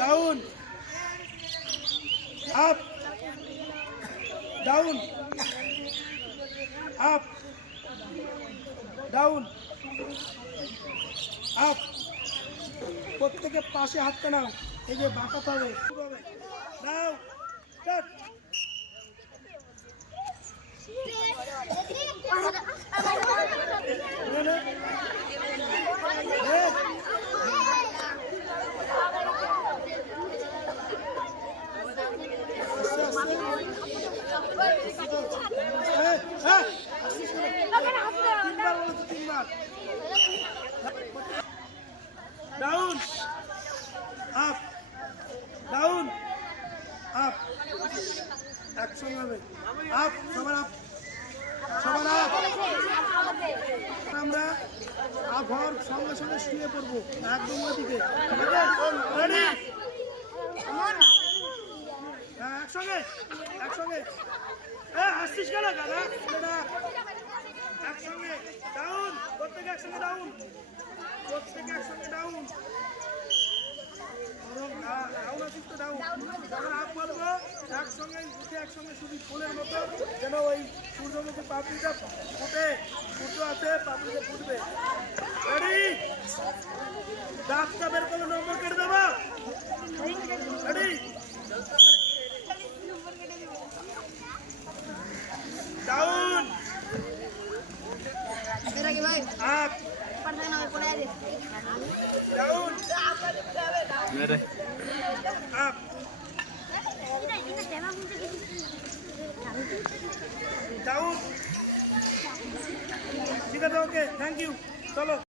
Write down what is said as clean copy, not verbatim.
Down up down up down up. প্রত্যেকে পাশে হাতটা নাও, এই যে বাঁকাতে হবে। নাও start. Down up down up, একসঙ্গে হবে। আপ সবার আপ সবার আপ। আমরা আপ হওয়ার সঙ্গে সঙ্গে শুয়ে পড়বো একদম ওইদিকে। রেডি? হ্যাঁ একসঙ্গে একসঙ্গে। হাসছিস কেন দাদা? একসঙ্গে ডাউন, প্রত্যেকে একসঙ্গে ডাউন, প্রত্যেকে একসঙ্গে ডাউন। ডাউন আছিস তো ডাউন। যখন আপ মারবো একসঙ্গে উঠে একসঙ্গে শুধু ফুলের মতো যেন ওই সূর্যমুখী পাপড়িটা ফুটে, সূর্য আছে পাপড়িটা ফুটবে। রেডি? ডাকটা বের করে নম্বর কেটে দেবা। Ready? Down up down up. Down. ঠিক আছে, ওকে, থ্যাংক ইউ। চলো।